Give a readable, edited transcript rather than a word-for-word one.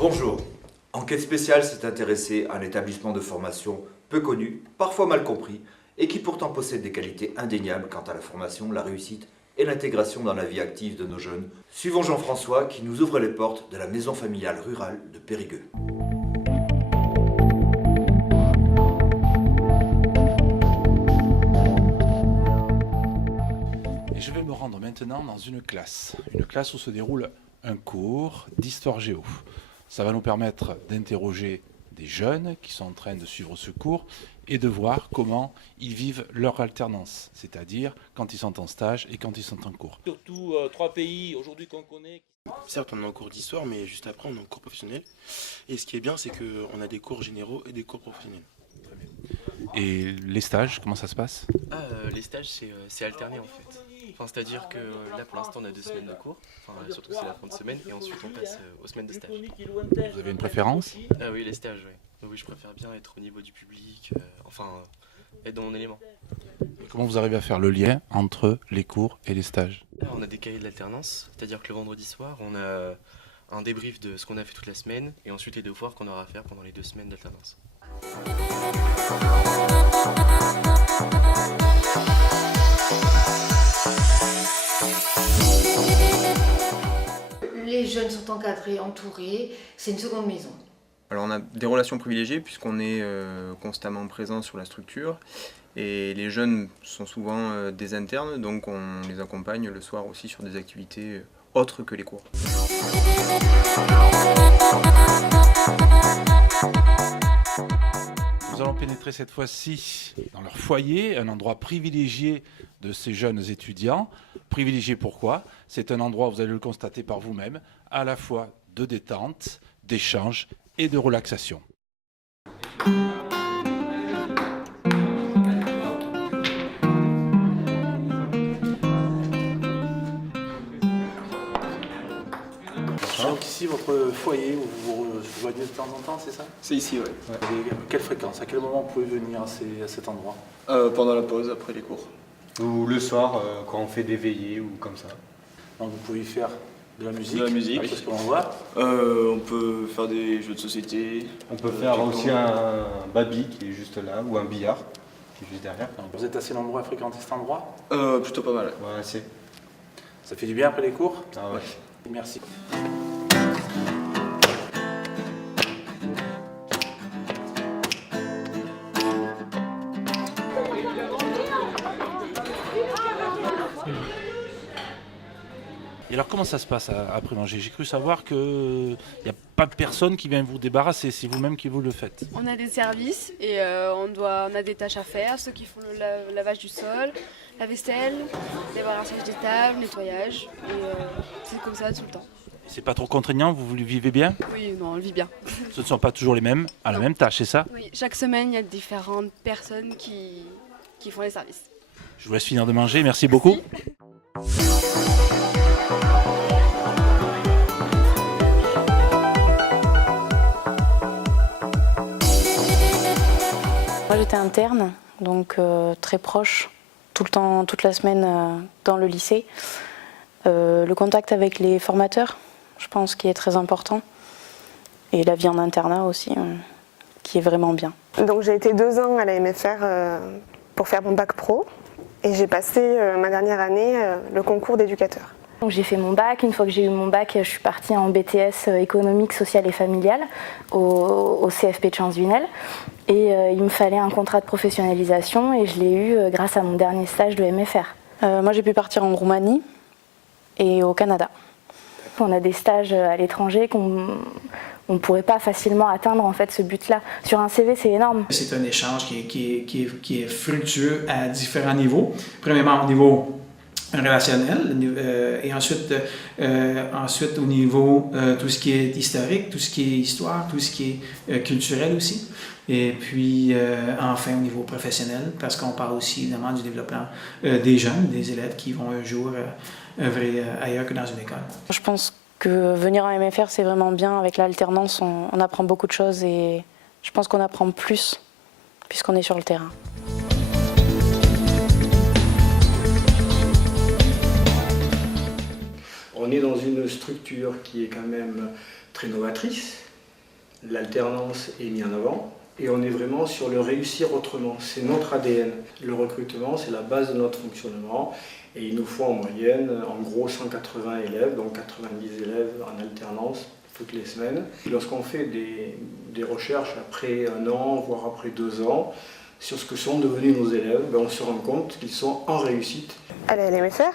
Bonjour. Enquête spéciale s'est intéressée à un établissement de formation peu connu, parfois mal compris, et qui pourtant possède des qualités indéniables quant à la formation, la réussite et l'intégration dans la vie active de nos jeunes. Suivons Jean-François qui nous ouvre les portes de la maison familiale rurale de Périgueux. Et je vais me rendre maintenant dans une classe où se déroule un cours d'histoire géo. Ça va nous permettre d'interroger des jeunes qui sont en train de suivre ce cours et de voir comment ils vivent leur alternance, c'est-à-dire quand ils sont en stage et quand ils sont en cours. Surtout 3 pays aujourd'hui qu'on connaît. Certes, on est en cours d'histoire, mais juste après, on est en cours professionnel. Et ce qui est bien, c'est qu'on a des cours généraux et des cours professionnels. Et les stages, comment ça se passe ? Les stages, c'est alterné en fait. Enfin, c'est-à-dire que là, pour l'instant, on a 2 semaines de cours. Enfin, surtout que c'est la fin de semaine. Et ensuite, on passe aux semaines de stage. Vous avez une préférence ? Ah oui, les stages, oui. Oui, je préfère bien être au niveau du public. Être dans mon élément. Et comment vous arrivez à faire le lien entre les cours et les stages ? Alors, on a des cahiers de l'alternance. C'est-à-dire que le vendredi soir, on a un débrief de ce qu'on a fait toute la semaine. Et ensuite, les devoirs qu'on aura à faire pendant les 2 semaines d'alternance. Les jeunes sont encadrés, entourés, c'est une seconde maison. Alors on a des relations privilégiées puisqu'on est constamment présent sur la structure et les jeunes sont souvent des internes, donc on les accompagne le soir aussi sur des activités autres que les cours. Nous allons pénétrer cette fois-ci dans leur foyer, un endroit privilégié de ces jeunes étudiants. Privilégié pourquoi ? C'est un endroit, vous allez le constater par vous-même, à la fois de détente, d'échange et de relaxation. Donc ici, votre foyer où vous vous rejoignez de temps en temps, c'est ça ? C'est ici, oui. Et quelle fréquence ? À quel moment vous pouvez venir à cet endroit ? Pendant la pause, après les cours. Ou le soir, quand on fait des veillées ou comme ça. Donc vous pouvez y faire de la musique. De la musique. Parce qu'on voit. On peut faire des jeux de société. On peut faire aussi un baby qui est juste là, ou un billard qui est juste derrière. Vous êtes assez nombreux à fréquenter cet endroit ? Plutôt pas mal. Ouais, assez. Ça fait du bien après les cours ? Ah ouais. Merci. Et alors comment ça se passe après manger ? J'ai cru savoir qu'il n'y a pas de personne qui vient vous débarrasser, c'est vous-même qui vous le faites. On a des services et on a des tâches à faire, ceux qui font le lavage du sol, la vaisselle, débarrassage des tables, nettoyage, et c'est comme ça tout le temps. C'est pas trop contraignant, vous le vivez bien ? Oui, non, on le vit bien. Ce ne sont pas toujours les mêmes, à la même tâche, c'est ça ? Oui, chaque semaine, il y a différentes personnes qui font les services. Je vous laisse finir de manger, merci beaucoup. Moi j'étais interne, donc très proche, tout le temps, toute la semaine dans le lycée. Le contact avec les formateurs, je pense, qui est très important. Et la vie en internat aussi, qui est vraiment bien. Donc j'ai été 2 ans à la MFR pour faire mon bac pro. Et j'ai passé ma dernière année le concours d'éducateur. Donc j'ai fait mon bac. Une fois que j'ai eu mon bac, je suis partie en BTS économique, social et familial au CFP de Champs-Vinel. Et il me fallait un contrat de professionnalisation et je l'ai eu grâce à mon dernier stage de MFR. Moi j'ai pu partir en Roumanie et au Canada. On a des stages à l'étranger qu'on ne pourrait pas facilement atteindre en fait ce but-là. Sur un CV, c'est énorme. C'est un échange qui est fructueux à différents niveaux. Premièrement, au niveau relationnel, et ensuite au niveau tout ce qui est historique, tout ce qui est histoire, tout ce qui est culturel aussi. Et puis enfin au niveau professionnel, parce qu'on parle aussi évidemment du développement des jeunes, des élèves qui vont un jour œuvrer ailleurs que dans une école. Je pense que venir en MFR, c'est vraiment bien. Avec l'alternance, on apprend beaucoup de choses et je pense qu'on apprend plus puisqu'on est sur le terrain. On est dans une structure qui est quand même très novatrice, l'alternance est mise en avant. Et on est vraiment sur le réussir autrement, c'est notre ADN. Le recrutement, c'est la base de notre fonctionnement et il nous faut en moyenne, en gros, 180 élèves, donc 90 élèves en alternance toutes les semaines. Et lorsqu'on fait des recherches après 1 an, voire après 2 ans, sur ce que sont devenus nos élèves, on se rend compte qu'ils sont en réussite. Elle aimait faire.